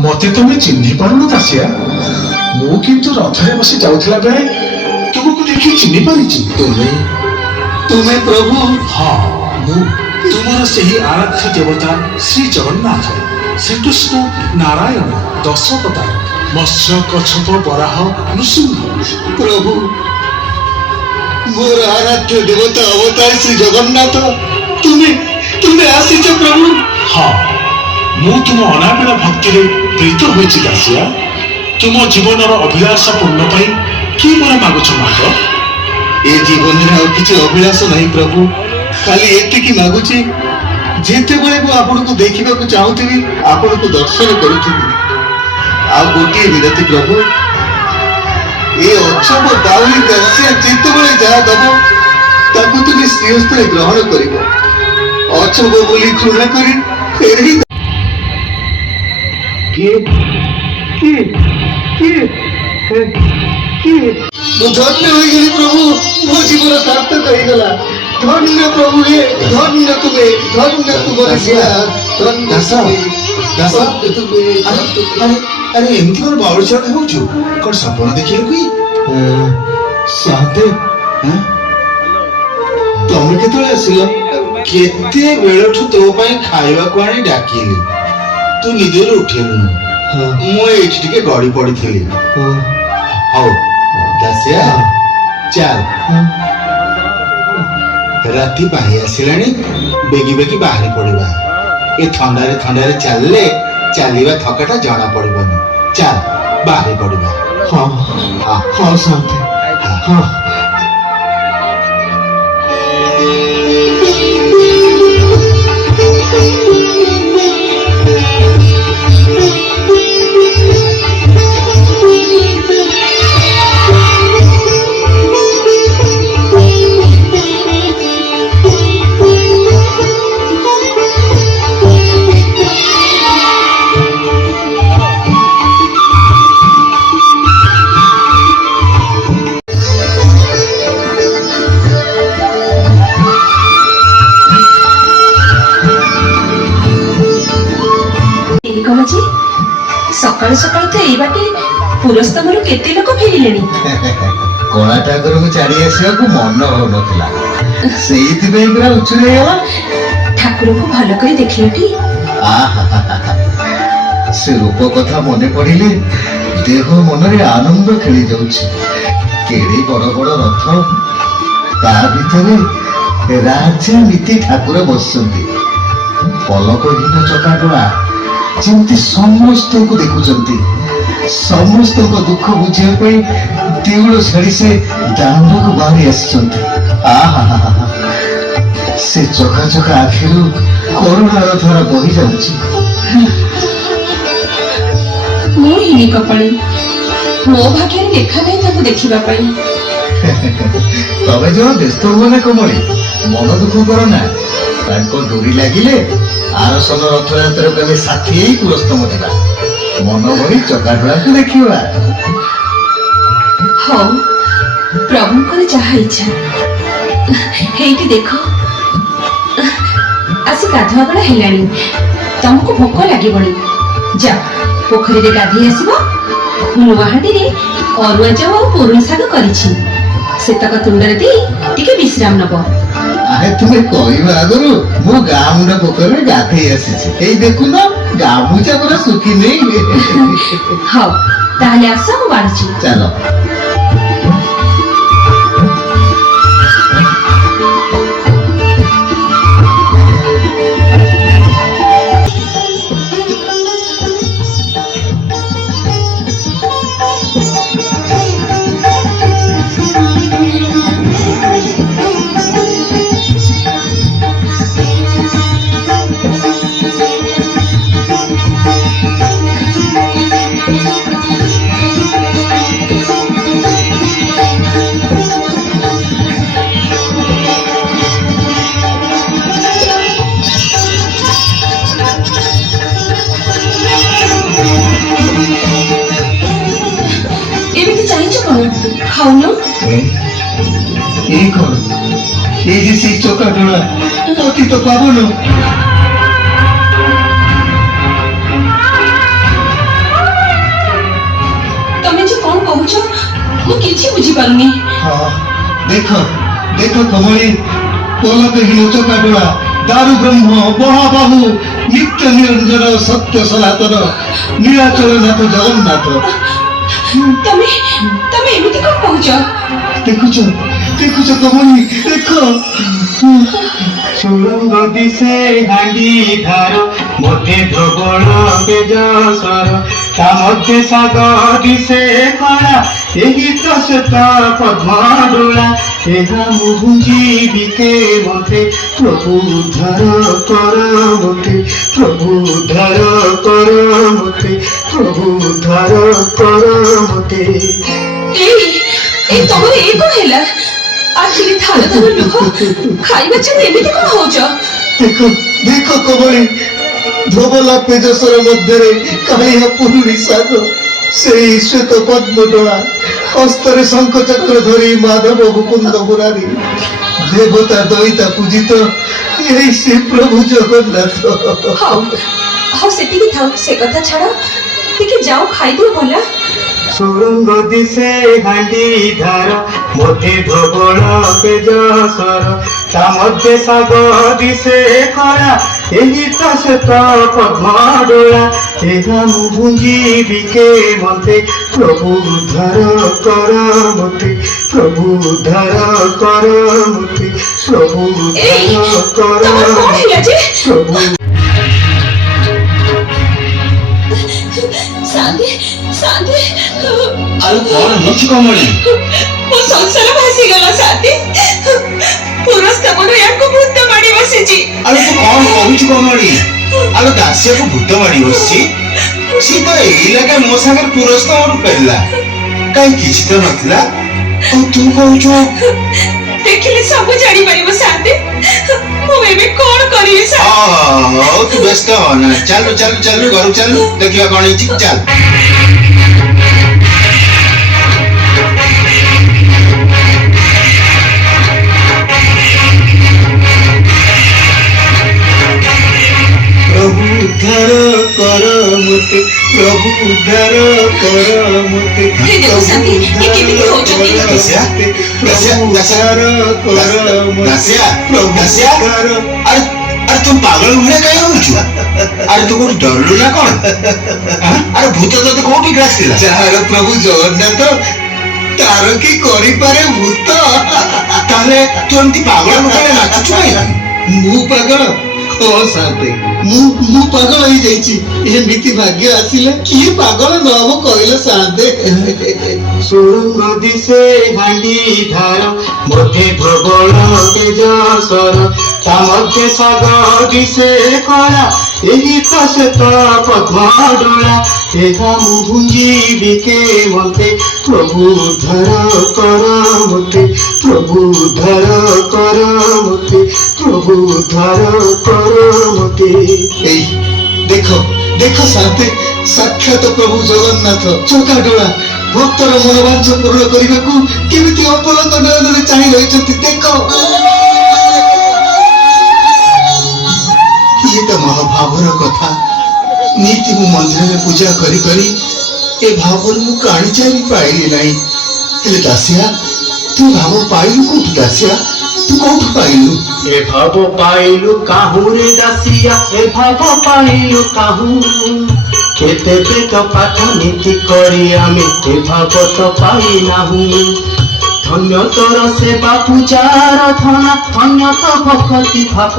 ମତେ ତମେ ଚିହ୍ନି ପାରୁନ ଦାସିଆ? ମୁଁ କିନ୍ତୁ ରଥରେ ବସି ଯାଉଥିଲା ବେଳେ ତୁମକୁ ଦେଖି ଚିହ୍ନି ପାରିଛି। ତୁମେ ପ୍ରଭୁ? ହଁ, ମୁଁ ତୁମର ସେହି ଆରାଧ୍ୟ ଦେବତା ଶ୍ରୀ ଜଗନ୍ନାଥ, ଶ୍ରୀକୃଷ୍ଣ, ନାରାୟଣ, ଦଶପତାର, ମତ୍ସ୍ୟ, କଚ୍ଛପ, ବରାହ, ନୃସିଂହ। ପ୍ରଭୁ, ମୋର ଆରାଧ୍ୟ ଦେବତା ଅବତାର ଶ୍ରୀ ଜଗନ୍ନାଥ তুমি তুমি আসিছ প্রভু। ହଁ ମୁଁ ତୁମ ଅନାବିଳ ଭକ୍ତିରେ ପ୍ରୀତ ହୋଇଛି ଦାସିଆ। ତୁମ ଜୀବନର ଅଭିଳାଷ ପୂର୍ଣ୍ଣ ପାଇଁ କି ବର ମାଗୁଛ ମାଗ? ଏ ଜୀବନରେ ଆଉ କିଛି ଅଭିଳାଷ ନାହିଁ ପ୍ରଭୁ, ଖାଲି ଏତିକି ମାଗୁଛି ଯେତେବେଳେ ମୁଁ ଆପଣଙ୍କୁ ଦେଖିବାକୁ ଚାହୁଁଥିବି ଆପଣଙ୍କୁ ଦର୍ଶନ କରୁଥିବି। ଆଉ ଗୋଟିଏ ବିରତି ପ୍ରଭୁ, ଏ ଅଛବ ବାଉଳି ଦାସିଆ ଯେତେବେଳେ ଯାହା ଦବ ତାକୁ ତୁମେ ଶ୍ରୀହସ୍ତରେ ଗ୍ରହଣ କରିବ। ଅଛବ ବୋଲି ଘୃଣା କରି ଫେରି ମୁଁ ଧନ୍ୟ ହୋଇଗଲି ପ୍ରଭୁ, ମୋ ଜୀବନ ସାର୍ଥକ ହେଇଗଲା। ଧନ୍ୟ ପ୍ରଭୁ ହେ, ଧନ୍ୟ ତୁମେ, ଧନ୍ୟ ତୁମର ଶିଳା, ଧନ୍ୟ ତୁମେ। ଆରେ ଏମିତି କଣ ବାଉଳ ଚାଉଳ ହଉଛୁ? କଣ ସପନ ଦେଖିଲୁ କି? ସାତେ ତମେ କେତେବେଳେ ଆସିଲ? କେତେ ବେଳଠୁ ତୋ ପାଇଁ ଖାଇବାକୁ ଆଣି ଡାକିଲି, ତୁ ନିଦରୁ ଉଠିଲୁନୁ। ମୁଁ ଏଇଠି ଟିକେ ଗଡି ପଡିଥିଲି। ହଉ ଦାସିଆ, ଚାଲ, ରାତି ପାହି ଆସିଲାଣି, ବେଗି ବେଗି ବାହାରି ପଡିବା। ଏ ଥଣ୍ଡାରେ ଥଣ୍ଡାରେ ଚାଲିଲେ ଚାଲିବା ଥକାଟା ଜଣା ପଡିବନି। ଚାଲ ବାହାରି ପଡିବା। ହଁ ହଁ ସାତେ ହଁ। କମଛି ସକାଳୁ ସକାଳୁ ତ ଏଇ ବାଟେ ପୁରସ୍ତମରୁ କେତେ ଲୋକ ଫେରିଲେଣି। କଳା ଠାକୁରକୁ ଛାଡି ଆସିବାକୁ ମନ ହଉନଥିଲା, ସେଇଥିପାଇଁ ପୁରା ଉଛୁଳି ହେଇଗଲା। ଠାକୁରଙ୍କୁ ଭଲ କରି ଦେଖିଲଟି? ସେ ରୂପ କଥା ମନେ ପଡିଲେ ଦେହ ମନରେ ଆନନ୍ଦ ଖେଳି ଯାଉଛି। କେଡେ ବଡ ବଡ ରଥ, ତା ଭିତରେ ରାଜା ନୀତି ଠାକୁର ବସିଛନ୍ତି। ପଲକହୀନ ଚକାଡୋଳା ଯେମିତି ସମସ୍ତଙ୍କୁ ଦେଖୁଛନ୍ତି। ସମସ୍ତଙ୍କ ଦୁଃଖ ବୁଝିବା ପାଇଁ ଦେଉଳ ଛାଡି ସେ ଦାଣ୍ଡକୁ ବାହାରି ଆସିଛନ୍ତି। ସେ ଚକା ଚକା ଆଖିରୁ କରୁଣାର ଧାରା ବହି ଯାଉଛି। ମୁଁ ହିନି କପାଳି, ମୋ ଭାଗ୍ୟରେ ଲେଖା ନାହିଁ ତାକୁ ଦେଖିବା ପାଇଁ। ତମେ ଯୋଉ ବ୍ୟସ୍ତ ହୁଅ ନା କମଳି, ମନ ଦୁଃଖ କର ନା। ତାଙ୍କ ଡୋରି ଲାଗିଲେ ଆରସନ ରଥଯାତ୍ରାକୁ ଆମେ ସାଥି ହେଇ ପୁରସ୍ତମ ଯିବା। ମନ ଭରି ଚକାଡୋଳାକୁ ଦେଖିବା। ହଉ, ପ୍ରଭୁଙ୍କର ଯାହା ଇଚ୍ଛା। ହେଇଟି ଦେଖ, ଆସି ଗାଧୁଆ ବେଳ ହେଲାଣି, ତମକୁ ଭୋକ ଲାଗିବଣି। ଯାଅ, ପୋଖରୀରେ ଗାଧେଇ ଆସିବ। ନୂଆ ହାଣ୍ଡିରେ ଅରୁଆ ଚାଉ ଆଉ ପୁରୁଣା ଶାଗ କରିଛି, ସେତକ ତୁଣ୍ଡରେ ଦେଇ ଟିକେ ବିଶ୍ରାମ ନବ। ଆରେ ତୁମେ କହିବା ଆଗରୁ ମୁଁ ଗାଁ ମୁଣ୍ଡ ପୋଖରୀରେ ଗାଧେଇ ଆସିଛି। ଏଇ ଦେଖୁନ, ଗାମୁଛା ପୁରା ଶୁଖି ନେଇ। ହଉ, ତାହେଲେ ଆସ, ମୁଁ ବାଢୁଛି। ଚାଲ। ଖାଉନ? এই কর, এই যে সেই চকাডোলা অতীত পাবন। ତମେ ଯେ କଣ କହୁଛ ମୁଁ କିଛି ବୁଝିପାରୁନି। ଦେଖ ଦେଖ କମଳି, ପଲକହୀନ ଚକାଡୋଳା, ଦାରୁ ବ୍ରହ୍ମ, ମହାବାହୁ, ନିତ୍ୟ ନିରଞ୍ଜନ, ସତ୍ୟ ସନାତନ, ନୀଳାଚଳନାଥ ଜଗନ୍ନାଥ। ତମେ ତମେ ଏମିତି କଣ କହୁଛ? ଦେଖୁଛ দেখুଛ কমলি দেখ সুরঙ্গ দিশে হাঁড়ি ধার মধ্যে ধবল পেজ সর তা মধ্যে শাগ দিশে কলা ଏହି ତ ଶ୍ଵେତ ପଦ୍ମଡୋଳା ଏହା ମୁଁ ଭୁଞ୍ଜିବିକେ ମତେ ପ୍ରଭୁ ଉଦ୍ଧାର କର ମତେ ପ୍ରଭୁ ଉଦ୍ଧାର କର ମତେ ପ୍ରଭୁ ଉଦ୍ଧାର କର ମତେ। এই তোমার এই কোন হেলা আখিরে থালা থালা লুহ খাইবা চাই এমিতি কোন হউছ? ଦେଖ ଦେଖ କମଳି ଧୋବଲା ପେଜସର ମଧ୍ୟରେ କାଳିଆ ପୁରୁଣି ଶାଗ ସେଇ ଶ୍ଵେତ ପଦ୍ମଡୋଳା ହସ୍ତରେ ଶଙ୍ଖ ଚକ୍ର ଧରି ମାଧବ ମୁକୁନ୍ଦ ମୁରାରୀ ଦେବତା ଦଇତା ପୂଜିତ ଏହି ସେ ପ୍ରଭୁ ଜଗନ୍ନାଥ। ହଉ ହଉ ସେତିକି ଥାଉ ସେ କଥା ଛାଡ଼ ଟିକେ ଯାও ଖାଇଦିଅ ଭଲ। সুরঙ্গ দিশে হাঁড়ি ধার মধ্যে ধবল পেজ সর তা মধ্যে শাগ দিশে খরা ଏହି ତ ଶ୍ଵେତ ପଦ୍ମଡୋଳା ଏହା ମୁଁ ଭୁଞ୍ଜିବିକେ ମତେ ପ୍ରଭୁ ଉଦ୍ଧାର କର ମତେ ପ୍ରଭୁ ଉଦ୍ଧାର କର ମତେ ପ୍ରଭୁ ଉଦ୍ଧାର କର তোমার কোন হেলা যে প্রভু। শান্তি শান্তি আরে কଣ ହେଇଛି କମଳି? ମୋ ସଂସାର ଭାସିଗଲା ଶାନ୍ତି ପୁରସ୍ତ ମୋର ୟାକୁ ଭୂତ ମାଡ଼ି ବସିଛି। ଆରେ ତୁ କଣ କହୁଛୁ କମଳି? ଆରେ ଦାସିଆକୁ ଭୂତ ମାଡ଼ି ବସିଛି? ସିଏ ତ ଏଇ ଲାଗେ ମୋ ସାଙ୍ଗରେ ପୁରସ୍ତ ମୋର ଫେରିଲା କାହିଁ କିଛି ତ ନଥିଲା ଆଉ ତୁ କହୁଛୁ? ଦେଖିଲେ ସବୁ ଜାଣିପାରିବ ଶାନ୍ତି ମୁଁ ଏବେ କଣ କରିବି ଶାନ୍ତି? ହଉ ତୁ ବ୍ୟସ୍ତ ହନା ଚାଲୁ ଚାଲୁ ଚାଲୁ ଘରକୁ ଚାଲୁ ଦେଖିବା କଣ ହେଇଛି ଚାଲ। ପ୍ରଭୁ ଉଦ୍ଧାର କର ମତେ ପ୍ରଭୁ ଉଦ୍ଧାର କର ମତେ ହେ ଦେଖ ଶାନ୍ତି ଏ କେମିତି ହଉଛନ୍ତି? ଦାସିଆ ଦାସିଆ ଦାସିଆ ଦାସିଆ ଦାସିଆ ଆରେ ଆରେ ତୁ ପାଗଳ ଭଳିଆ କାହିଁ ହଉଛୁ? ଆରେ ତୁ କୋଉଠି ଡରିଲୁ ନା କଣ? ଆରେ ଭୂତ ତତେ କୋଉଠି ଆସିଥିଲା? ଯାହାର ପ୍ରଭୁ ଜଗନ୍ନାଥ ତାର କି କରିପାରେ ଭୂତ? ତାହେଲେ ତୁ ଏମିତି ପାଗଳ ଭଳିଆ ନାଚୁଛୁ କାହିଁକି? ମୁଁ ପାଗଳ? ହଁ ଶାନ୍ତି ମୁଁ ପାଗଳ ହେଇଯାଇଛି। ଏମିତି ଭାଗ୍ୟ ଆସିଲେ କିଏ ପାଗଳ ନ ହବ କହିଲ ଶାନ୍ତି? সুরঙ্গ দিশে হাঁড়ি ধার মধ্যে ধবল পেজ সর তা মধ্যে শাগ দিশে খরা ଏହି ତ ଶ୍ଵେତ ପଦ୍ମଡୋଳା ଏହା ମୁଁ ଭୁଞ୍ଜିବିକେ ମତେ ପ୍ରଭୁ ଉଦ୍ଧାର କର ମତେ ପ୍ରଭୁ ଉଦ୍ଧାର କର ମତେ ପ୍ରଭୁ ଉଦ୍ଧାର କର ମତେ। এই ଦେଖ ଦେଖ ଶାନ୍ତି ସାକ୍ଷାତ ପ୍ରଭୁ ଜଗନ୍ନାଥ ଚକାଡୋଳା ଭକ୍ତର ମନୋବାଞ୍ଛ ପୂରଣ କରିବାକୁ କେମିତି ଅପଲକ ନୟନରେ ଚାହିଁ ରହିଛନ୍ତି ଦେଖ। ଇଏ ତ ମହାଭାବର କଥା। ନୀତି ମୁଁ ମନ୍ଦିରରେ ପୂଜା କରି କରି ଏ ଭାବରୁ ମୁଁ କାଣି ଚାରି ପାଇଲି ନାହିଁ। ହେଲେ ଦାସିଆ ତୁ ଭାବ ପାଇଲୁ କୋଉଠୁ? ଦାସିଆ ତୁ କୋଉଠୁ ପାଇଲୁ? ଏ ଭାବ ପାଇଲୁ କାହୁଁ ରେ ଦାସିଆ ଏ ଭାବ ପାଇଲୁ କାହୁଁ କେତେ ବେଦ ପାଠ ନୀତି କରି ଆମେ ଏ ଭାବ ତ ପାଇନାହୁଁ। ଧନ୍ୟ ତୋର ସେବା ପୂଜାର ଧନ ଧନ୍ୟ ତ ଭକ୍ତି ଭାବ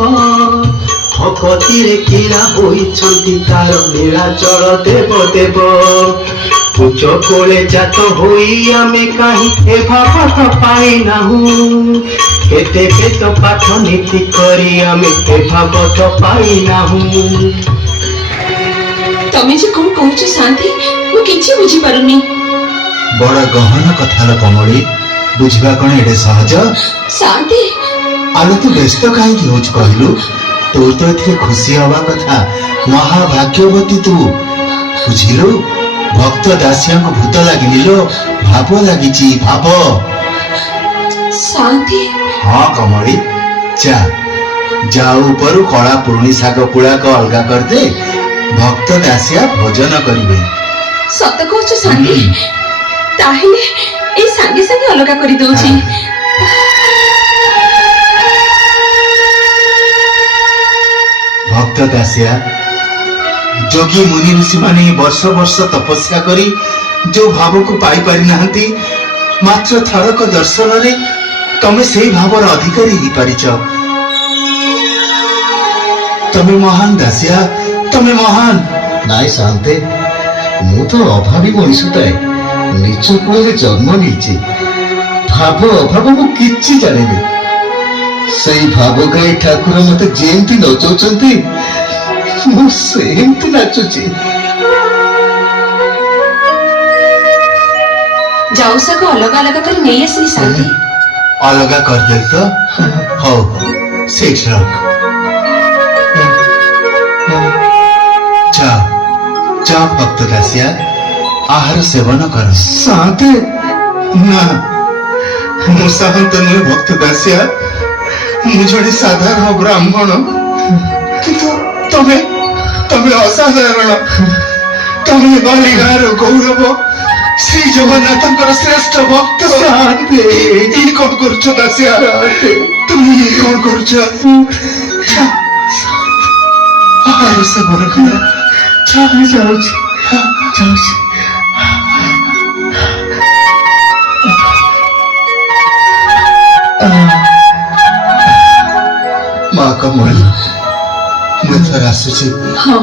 ଭକତିରେ କିଣା ହୋଇଛନ୍ତି ତାର ନୀଳାଚଳ ଦେବ ଦେବ ଉଚ୍ଚ କୋଳେ ଜାତ ହୋଇ ଆମେ କାହିଁ ଏ ଭାବ ତ ପାଇନାହୁଁ। କେତେ ବେଦ ପାଠ ନୀତି କରି ଆମେ ଏ ଭାବ ତ ପାଇନାହୁଁ। ତମେ ଯେ କଣ କହୁଛ ଶାନ୍ତି ମୁଁ କିଛି ବୁଝିପାରୁନି। ବଡ ଗହନ କଥାର କମଳି ବୁଝିବା କଣ ଏଡେ ସହଜ? ଶାନ୍ତି ଆଲୋ ତୁ ବ୍ୟସ୍ତ କାହିଁକି ହଉଛୁ କହିଲୁ? ତୋର ତ ଏଥିରେ ଖୁସି ହବା କଥା। ମହାଭାଗ୍ୟବତୀ ତୁ ବୁଝିଲୁ? ଭକ୍ତ ଦାସିଆଙ୍କୁ ଭୂତ ଲାଗିନି ଲୋ ଭାବ ଲାଗିଛି ଭାବ। ଶାନ୍ତି ହଁ କମଳି ଯା ଯାଉ ଉପରୁ କଳା ପୁରୁଣି ଶାଗ ପୁଳାକ ଅଲଗା କରିଦେ ଭକ୍ତ ଦାସିଆ ଭୋଜନ କରିବେ। ସତ କହୁଛ ଶାନ୍ତି? ତାହେଲେ ଏଇ ସାଙ୍ଗେ ସାଙ୍ଗେ ଅଲଗା କରିଦଉଛି। ଭକ୍ତ ଦାସିଆ ଯୋଗୀ ମୁନି ଋଷି ମାନେ ବର୍ଷ ବର୍ଷ ତପସ୍ୟା କରି ଯୋଉ ଭାବକୁ ପାଇପାରି ନାହାନ୍ତି ମାତ୍ର ଥରକ ଦର୍ଶନରେ ତମେ ସେଇ ଭାବର ଅଧିକାରୀ ହେଇପାରିଛ। ତମେ ମହାନ ଦାସିଆ, ତମେ ମହାନ। ନାଇଁ ଶାନ୍ତେ, ମୁଁ ତ ଅଭାବୀ ମଣିଷଟାଏ, ନିଜ କୂଳରେ ଜନ୍ମ ନେଇଛି। ଭାବ ଅଭାବ ମୁଁ କିଛି ଜାଣିନି। ସେଇ ଭାବ ଗାଇ ଠାକୁର ମତେ ଯେମିତି ନଚଉଛନ୍ତି ମୁଁ ସେମିତି ନାଚୁଛି। ଯାଉ ଶାଗ ଅଲଗା ଅଲଗା କରି ନେଇ ଆସିଲି ଶାନ୍ତି। ଅଲଗା କରିଦେଲି ତ? ହଉ, ସେଇଠି ରଖ। ଯାଅ ଯାଅ ଭକ୍ତ ଦାସିଆ, ଆହାର ସେବନ କର। ଶାନ୍ତେ, ନା, ମୁଁ ସାହନ୍ତ ନୁହେଁ ଭକ୍ତ ଦାସିଆ, ମୁଁ ଜଣେ ସାଧାରଣ ବ୍ରାହ୍ମଣ। କିନ୍ତୁ ତମେ ତମେ ଅସାଧାରଣ। ତମେ ବାଲିଗାଁର ଗୌରବ, ଶ୍ରୀ ଜଗନ୍ନାଥଙ୍କର ଶ୍ରେଷ୍ଠ ଭକ୍ତ। ଶାନ୍ତେ, ଇଏ କଣ କରୁଛ ଦାସିଆ? তুমি କଣ କରୁଛ? ଆହାର ସେବନ କର। ଯାଉଛି ଯାଉଛି। ମା କମଳି, ମୁଁ ଏଥର ଆସୁଛି। ହଁ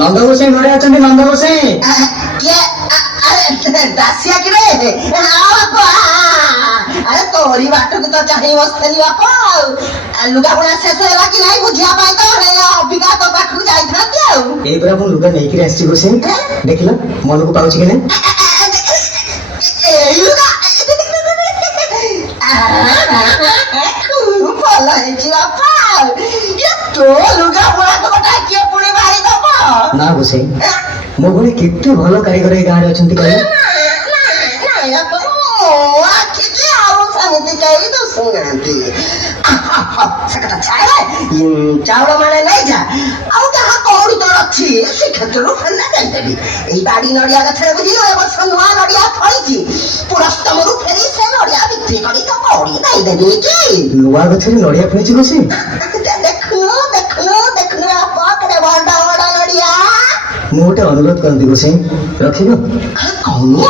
ନନ୍ଦ ଗୋସାଇଁ ଘରେ ଅଛନ୍ତି? ନନ୍ଦ ଗୋସାଇଁ ଦାସିଆ କିରେ? ଆରେ ତୋରି ବାଟକୁ ତ ଚାହିଁ ବସିଥିଲି ବାପ। ଲୁଗା ବୁଣା ଶେଷ ହେଲା କି ନାହିଁ ବୁଝିବା ପାଇଁ ତ ଅବିକା ତୋ ପାଖକୁ ଯାଇଥାନ୍ତି ଆଉ। ଏଇ ପୁରା ମୁଁ ଲୁଗା ନେଇକିରି ଆସିଛି ଗୋସାଇଁ। ଦେଖିଲ ମନକୁ ପାଉଛି କି ନାହିଁ? ଏଇ ଲୁଗା ଭଲ ହେଇଛି ବାପା। ତୋ ଲୁଗା ବୁଣା କଥା କିଏ ପୁଣି ବାହାରି ଦବ? ନା ଗୋସାଇଁ, ମୋ ଭଳି କେତେ ଭଲ କାରିଗର ଏ ଗାଁରେ ଅଛନ୍ତି କହିଲେ। ଚାଉଳ ମାନେ ନେଇଯା, ଆଉ ଯାହା କଉଡ଼ି ତୋର ଅଛି ସେ କ୍ଷେତ୍ରରୁ ଫେରିଲେ ଦେଇଦେବି। ଏଇ ବାଡି ନଡିଆ ଗଛରେ ବୁଝିଲୁ ଏ ବର୍ଷ ନୂଆ ନଡିଆ ଫଳିଛି। ପୁରସ୍ତମରୁ ଫେରି ସେ ନଡିଆ ବିକ୍ରି କରି ତ କଉଡ଼ି ଦେଇଦେବି କି? ନୂଆ ଗଛରେ ନଡିଆ ଫଳିଛି ଗୋସାଇଁ? ଦେଖୁନୁ ଦେଖୁନୁ ଦେଖୁନୁ କେତେ ବଡ ବଡ ନଡିଆ। ମୁଁ ଗୋଟେ ଅନୁରୋଧ କରନ୍ତି ଗୋସାଇଁ, ରଖିବ? କହୁନୁ।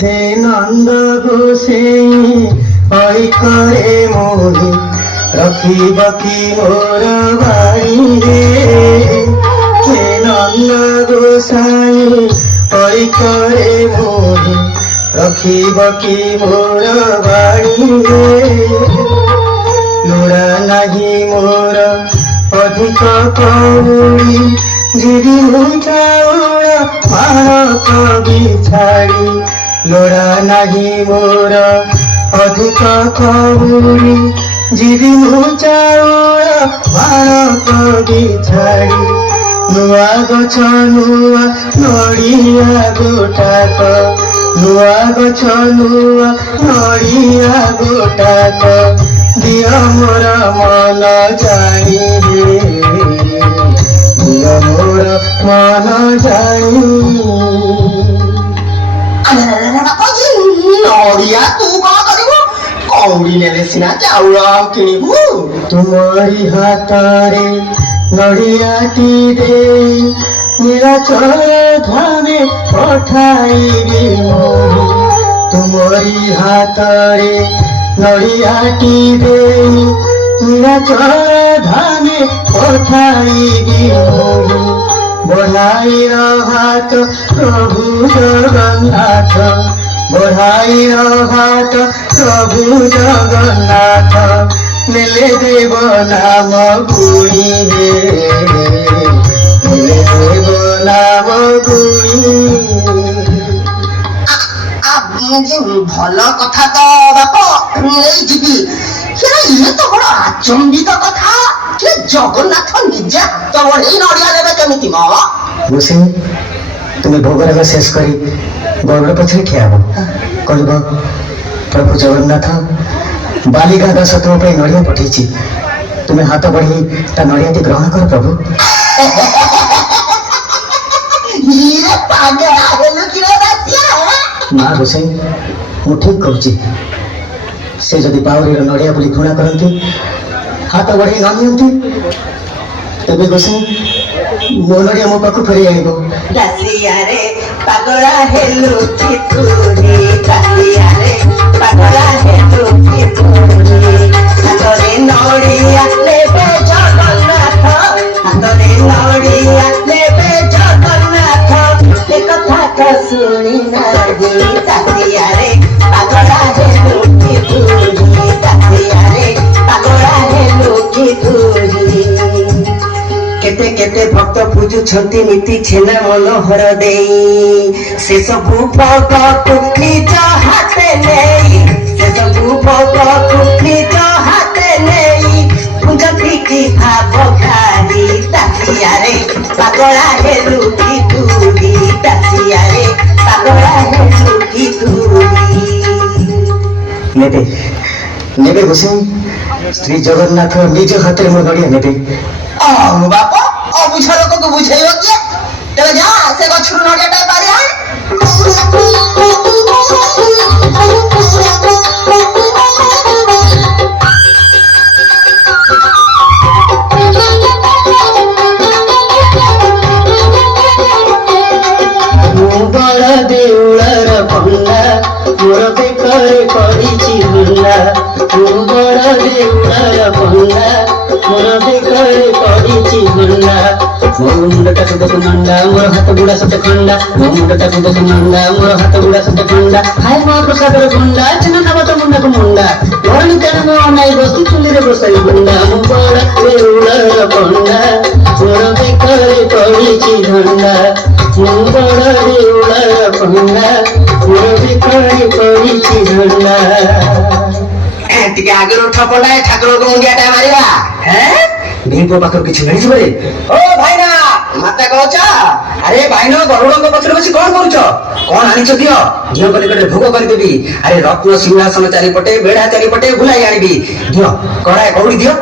ହେ ନନ୍ଦ ଗୋସାଇଁ ଐକରେ ମୋହି ରଖିବ କି ମୋର ବାଡ଼ିରେ? ହେ ନନ୍ଦ ଗୋସାଇଁ ଐକରେ ମୋହି ରଖିବ କି ମୋର ବାଡ଼ିରେ? ଲୋଡ଼ା ନାହିଁ ମୋର ଅଧିକ କଉଡ଼ି, ଯିବି ମୁଁ ଚାଉଳ ମାଣକ ବିଛାଡ଼ି। ଲୋଡ଼ା ନାହିଁ ମୋର ଅଧିକ କଉଡ଼ି, ଯିବି ମୁଁ ଚାଉଳ ମାଣକ ବିଛାଡ଼ି। ନୂଆ ଗଛ ନୂଆ ନଡ଼ିଆ ଗୋଟାକ, ନୂଆ ଗଛ ନୂଆ ନଡ଼ିଆ ଗୋଟାକ, ଦିଅ ମୋର ମନ ଜାଣିରେ, ଦିଅ ମୋର ମନ ଜାଣି। ନଡିଆ ତୁ କଣ କରିବୁ? କଉଡ଼ି ନେଲେ ସିନା ଚାଉଳ କିଣିବୁ। ତୁମରି ହାତରେ ନଡ଼ିଆଟି ଦେଇ ନୀଳାଚଳ ଧାମେ ପଠାଇବି ମୁଁ। ତୁମରି ହାତରେ ନଡ଼ିଆଟି ଦେଇ ନୀଳାଚଳ ଧାମେ ପଠାଇବି ମୁଁ। ବଢ଼ାଇର ହାତ ପ୍ରଭୁ ଜଗନ୍ନାଥ, ବଢ଼ାଇର ହାତ ପ୍ରଭୁ ଜଗନ୍ନାଥ, ନେଲେ ଦେବ ନାମ ଗୁଣିରେ, ନେଲେ ଦେବ ନାମ ଗୁଣି। ଭଲ କଥା ତ ବାପ ନେଇଯିବି। ଇଏ ତ ବଡ ଆଚମ୍ବିତ କଥା। ଜଗନ୍ନାଥ ନିଜେ ହାତ ବଢେଇ ନଡିଆ ଦେବେ କେମିତି ମ? ଗୋସାଇଁ, তুমি ভোগରାଗ ଶେଷ କରି ଗରୁଡ଼ ପଛରେ ଠିଆ ହବ କହିବ ପ୍ରଭୁ ଜଗନ୍ନାଥ ବାଲିଗା ଦାସ ତୁମ ପାଇଁ ନଡ଼ିଆ ପଠେଇଛି ତୁମେ ହାତ ବଢ଼ି ତା ନଡ଼ିଆଟି ଗ୍ରହଣ କର ପ୍ରଭୁ। ଇରେ ପାଗଳା ହେଲୁ କି ରେ ଦାସିଆ? ମା ଗୋସାଇଁ ମୁଁ ଠିକ କହୁଛି ସେ ଯଦି ବାଉରୀର ନଡ଼ିଆ ବୋଲି ଘୃଣା କରନ୍ତି ହାତ ବଢ଼େଇ ନ ନିଅନ୍ତି ତେବେ ଗୋସାଇଁ ମୋ ନଡ଼ିଆ ମୋ ପାଖକୁ ଫେରି ଆଣିବ। ଦାସିଆରେ ପାଗଳା ହେଲୁ କି ତୁ ରେ ଦାସିଆରେ ପାଗଳା ହେଲୁ କି ତୁ ରେ ହାତରେ ନଡ଼ିଆ ନେବେ ଜଗନ୍ନାଥ ହାତରେ ନଡ଼ିଆ ନେବେ ଜଗନ୍ନାଥ ଏ କଥା ତ ଶୁଣି ନାହିଁ ଦାସିଆରେ ପାଗଳା ହେଲୁ କି ତୁ ରେ ଦାସିଆରେ ପାଗଳା ହେଲୁ କି ତୁ ରେ କେତେ କେତେ ଭକ୍ତ ପୂଜୁଛନ୍ତି ନୀତି ଛେନା ମନୋହର ଦେଇ ସେ ସବୁ ଭୋଗକୁ ନିଜ ହାତେ ନେଇ ସେ ସବୁ ଭୋଗକୁ ନିଜ ହାତେ ନେଇ ପୁଞ୍ଜନ୍ତି କି ଭାବ ଖାଇ ଦାସିଆରେ ପାଗଳା ହେଲୁ କି ତୁରି ଦାସିଆରେ ପାଗଳା ହେଲୁ କି ତୁରି। ନେବେ ନେବେ ଗୋସାଇଁ ଶ୍ରୀ ଜଗନ୍ନାଥ ନିଜ ହାତରେ ମୋ ନଡ଼ିଆ ନେବେ। ବାପ ଅବୁଝ ଲୋକକୁ ବୁଝେଇବ କିଏ? ତେବେ ଯା ସେ ଗଛରୁ ନଡ଼ିଆଟା ପାରି ଆଣେ। ମୁଁ ବଡ଼ ଦେଉଳର ପଣ୍ଡା ମୋର ବେକରେ ପଡ଼ିଛି ହୁଣ୍ଡା ମୁଁ ବଡ଼ ଦେଉଳର ପଣ୍ଡା ମୋର ବେକରେ ପଡ଼ିଛି ହୁଣ୍ଡା ମୋ ମୁଣ୍ଡଟାକୁ ଦେଖୁ ନଣ୍ଡା ମୋର ହାତ ବୁଡ଼ା ସତେ ଖଣ୍ଡା ମୋ ମୁଣ୍ଡଟାକୁ ଦେଖୁ ନଣ୍ଡା ମୋର ହାତ ବୁଡ଼ା ସତେ ଖଣ୍ଡା ହାୟ ମହାପ୍ରସାଦର ଗୁଣ୍ଡା ଚିହ୍ନ ନବ ତ ମୁଣ୍ଡକୁ ମୁଣ୍ଡା ଧରଣୀ ତେଣୁ ମୋ ଅନାଇ ବସି ଚୁଲିରେ ବସାଇ ଗୁଣ୍ଡା ମୁଁ ବଡ଼ ଦେଉଳର ପଣ୍ଡା ମୋର ବେକରେ ପଡ଼ିଛି ଧଣ୍ଡା ମୁଁ ବଡ଼ ଦେଉଳର ପଣ୍ଡା ମୋର ବେକରେ ପଡ଼ିଛି ଧଣ୍ଡା। ଟିକେ ଆଗରୁ ଉଠ ପଣ୍ଡା ଠାକୁରଙ୍କୁ ମୁଣ୍ଡିଆଟା ମାରିବା। ଭିଙ୍କ ପାଖରୁ କିଛି ମିଳିଯିବ ରେ? ଓ ଭାଇନା ମତେ କହୁଛ? ଆରେ ଭାଇନ ଗରୁଡ଼ଙ୍କ ପଛରେ ବସି କଣ କରୁଛ? କଣ ଆଣିଛ ଦିଅ ଝିଅଙ୍କ ନିକଟରେ ଭୋଗ କରିଦେବି। ଆରେ ରତ୍ନ ସିଂହାସନ ଚାରିପଟେ ବେଢା ଚାରିପଟେ ବୁଲାଇ ଆଣିବି। ଦିଅ କଡ଼ାଏ କଉଡ଼ି ଦିଅ।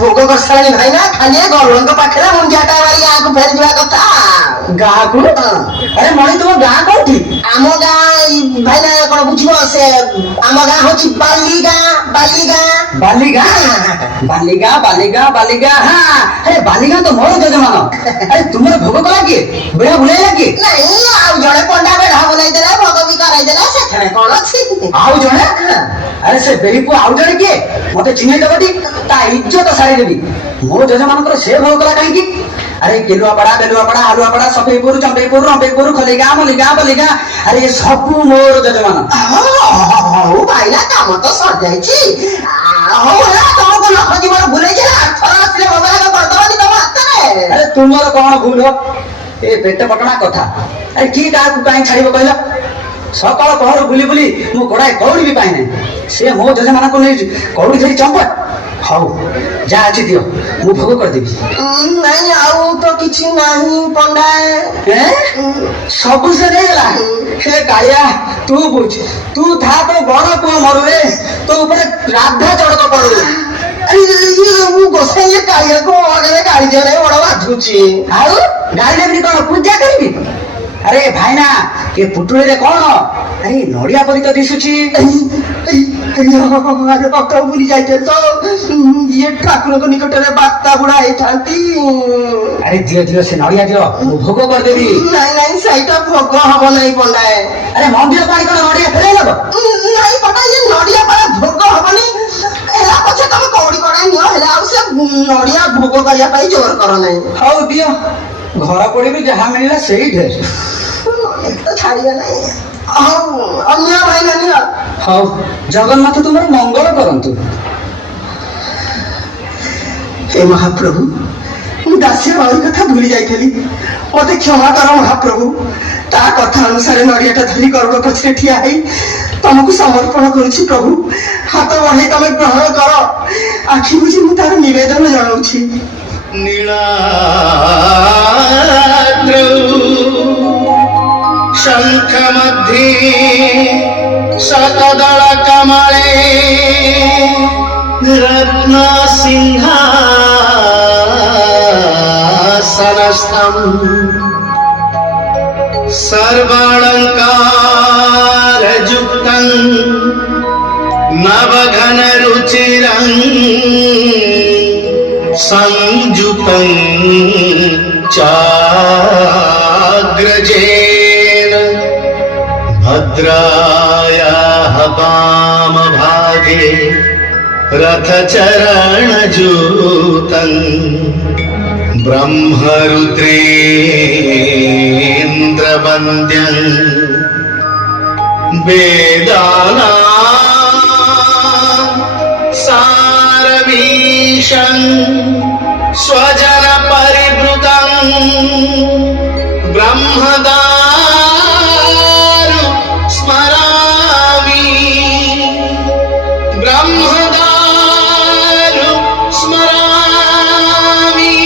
ଭୋଗ କରିସାରିଣି ଭାଇନା ଖାଲି ଗରୁଡ଼ଙ୍କ ପାଖରେ ମୁଣ୍ଡିଆଟା ମାରି ଗାଁକୁ ଫେରିଯିବା କଥା। ଗାଁକୁ? ଆରେ ମଣି ତୁମ ଗାଁ କୋଉଠି? ଆମ ଗାଁ ଭାଇନା କଣ ବୁଝିବ ସେ ଆମ ଗାଁ ହଉଛି ବାଲିଗାଁ ବାଲିଗାଁ ବାଲିଗାଁ ବାଲିଗାଁ ବାଲିଗାଁ ବାଲିଗାଁ ହଁ ଆରେ ବାଲିଗାଁ ତ ମୋର ଯଜମାନ। ଆରେ ତୁମର ଭୋଗ କଲା କିଏ? ବେଢା ବୁଲାଇଲା କିଏ? ନାଇଁ ଆଉ ଜଣେ ପଣ୍ଡା ବେଢା ବୁଲାଇଦେଲା ଭୋଗ ବି କରାଇଦେଲା ସେଥିରେ କଣ ଅଛି? ଆଉ ଜଣେ? ଆରେ ସେ ବେହିକୁ ଆଉ ଜଣେ କିଏ? ମତେ ଚିହ୍ନେଇ ଦବଟି ତା ଇଜ୍ଜତ ସାରିଦେବି। ମୋ ଯଜମାନଙ୍କର ସେ ଭୋଗ କଲା କାହିଁକି? ଆରେ କେଲୁଆପଡା ବେଲୁଆପଡା ଆଲୁଆପଡା ସଫେଇପୁର ଚମ୍ପେଇପୁର ରମ୍ପେଇପୁର ଖଲିଗାଁ ମଲିଗାଁ ବଲିଗାଁ ଆରେ ଏ ସବୁ ମୋର ଯଜମାନ। ହଉ ଭାଇନା କାମ ତ ସରିଯାଇଛି। ହଉ ହେଲା ତମକୁ ଲକ୍ଷ ଜୀବନ ଭୁଲେଇଛି ଆର୍ଥର ଆସିଲେ ଭୋଗ କରିଦବନି ତମ ହାତରେ। ଆରେ ତୁମର କଣ ଭୁଲ? ଏ ପେଟ ପଟଣା କଥା। ଆରେ କିଏ କାହାକୁ କାହିଁ ଛାଡ଼ିବ କହିଲ? ସକାଳ ପହର ବୁଲି ବୁଲି ମୁଁ ଗୋଡ଼ାଏ କଉଡ଼ି ବି ପାଇନାହିଁ। ସେ ମୋ ଯଜମାନଙ୍କୁ ନେଇ କଉଡ଼ି ଧରି ଚମ୍ପଟ। ହଉ ଯାହା ଅଛି ଦିଅ ମୁଁ ଭୋଗ କରିଦେବି। ନାଇଁ ଆଉ ତ କିଛି ନାହିଁ ପଣ୍ଡା। ସବୁ ସେ ନେଇଗଲା। ହେ କାଳିଆ ତୁ ବୁଝ ତୁ ଥା ତୋ ବଡ଼ ପୁଅ ମରୁରେ ତୋ ଉପରେ ରାଧା ଚଡ଼କ ପଡୁ। ମୁଁ ଗୋସାଇ କାଳିଆକୁ ଆଗରେ ଗାଳି ଦେଲେ ବଡ ବାଧୁଛି। ଆଉ ଗାଳି ଦେବିନି କଣ ପୂଜା କରିବି? ଆରେ ଭାଇନା ଏ ପୁଟୁଳିରେ କଣ? ଆରେ ନଡ଼ିଆ ପରି ତ ଦିଶୁଛି। ଆରେ ପକ୍କା ବୁଲି ଯାଇଥିଲେ ତ ଇଏ ଠାକୁରଙ୍କ ନିକଟରେ ବାର୍ତ୍ତା ବୁଢା ହେଇଥାନ୍ତି। ଆରେ ଦିଅ ଦିଅ ସେ ନଡ଼ିଆ ଦିଅ ମୁଁ ଭୋଗ କରିଦେବି। ନାଇଁ ନାଇଁ ସେଇଟା ଭୋଗ ହବ ନାହିଁ ପଣ୍ଡାଏ। ଆରେ ମନ୍ଦିର ପାଇଁ କଣ ନଡ଼ିଆ ଫେରାଇ ନେବ? ନାଇଁ ପଣ୍ଡା ଇଏ ନଡ଼ିଆ ପାରା ଭୋଗ ହବନି। ହେଲା ପଛେ ତମେ କଉଡ଼ି କଡ଼ାଇ ନିଅ ହେଲେ ଆଉ ସେ ନଡ଼ିଆ ଭୋଗ କରିବା ପାଇଁ ଜୋର କର ନାହିଁ। ହଉ ଦିଅ ଘର ପଡ଼ିବି ଯାହା ମିଳିଲା ସେଇ ଢେର। ତ ଛାଡ଼ିବା ନାହିଁ। ହଉ ଅନ୍ୟ ଭାଇନା ନିଅ। ହଉ ଜଗନ୍ନାଥ ତୁମର ମଙ୍ଗଳ କରନ୍ତୁ। ହେ ମହାପ୍ରଭୁ ମୁଁ ଦାସିଆ ବାଉରୀ କଥା ଭୁଲି ଯାଇଥିଲି। ମତେ କ୍ଷମା କର ମହାପ୍ରଭୁ। ତା କଥା ଅନୁସାରେ ନଡ଼ିଆଟା ଧରି ଗରୁଡ଼ ପଛରେ ଠିଆ ହେଇ ତମକୁ ସମର୍ପଣ କରୁଛି ପ୍ରଭୁ। ହାତ ବଢ଼େଇ ତମେ ଗ୍ରହଣ କର। ଆଖି ବୁଝି ମୁଁ ତାର ନିବେଦନ ଜଣାଉଛି। ନୀଳାଦ୍ରୌ शंख मध्ये शतदल कमले रत्न सिंहासनस्थम् सर्वालंकार युक्तं नवघन रुचिरं संयुतं चाग्रजेन भद्रायाः वामभागे रथचरणजूतं ब्रह्मरुद्रेन्द्रवन्द्यं वेदानां सारमीशं स्वजनपरिवृतं ब्रह्मदारु स्मरामि ब्रह्मदारु स्मरामि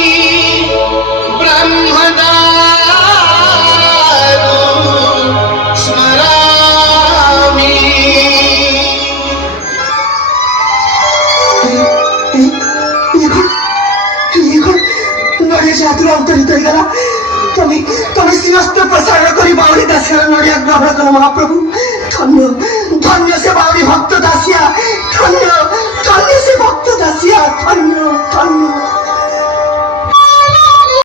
ब्रह्मदारु स्मरामि। नड़िया हाथ अंतरित हो गला तुम्हें तुम्हें सिंहस्थ प्रसारण करी बावड़ी दासिया नड़िया ग्रहण करो महाप्रभु धन्य धन्य से बावड़ी भक्त दासिया धन्य